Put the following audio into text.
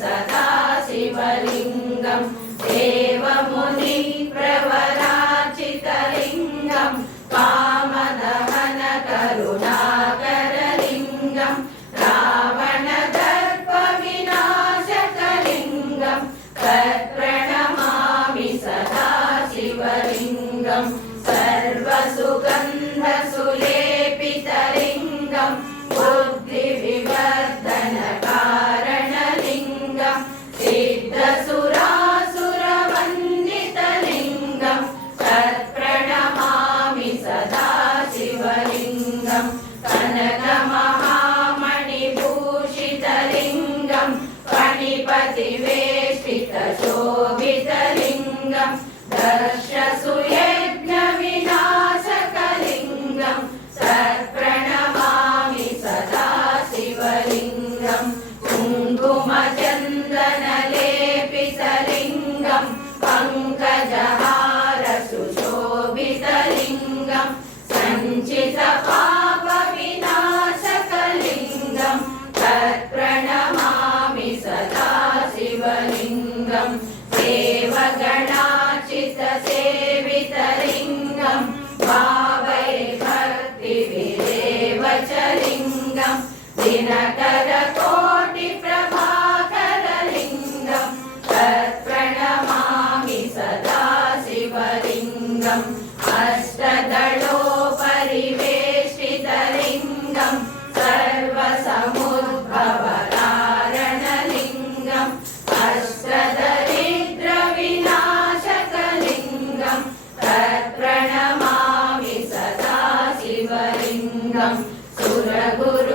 सदा शिवलिङ्गं देवमुनि प्रवराचितलिङ्गं कामदहन करुणाकरलिङ्गं रावणदर्पविनाशकलिङ्गं तत्प्रणमामि सदा शिवलिङ्गं सर्वसुगन्धसुलेपितलिङ्गं बुद्धिविवर्धनकारणलिङ्गं सिद्धसुरासुरवन्दितलिङ्गं तत्प्रणमामि सदा शिवलिङ्गं कनकमहामणिभूषितलिङ्गं फणिपतिवेष्टितशोभितलिङ्गं दर्शसुयज्ञविनाशकलिङ्गं तत्प्रणमामि सदा शिवलिङ्गं कुङ्कुमचन्दनलेपितलिङ्गं पङ्कजहारसुशोभितलिङ्गं सञ्चितपापविनाशकलिङ्गं तत्प्रणमामि सदा शिवलिङ्गं देवगणाचितसेवितलिङ्गं भावये भक्तिविरेवचलिङ्गं दिनकरकोटिप्रभाकरलिङ्गं तत्प्रणमामि सदा शिवलिङ्गम् अष्टदलोपरिवेष्टितलिङ्गं सर्वसमुद्भवकारणलिङ्गं अष्टदरिद्रविनाशकलिङ्गं तत्प्रणमामि सदा शिवलिङ्गं सुरगुरु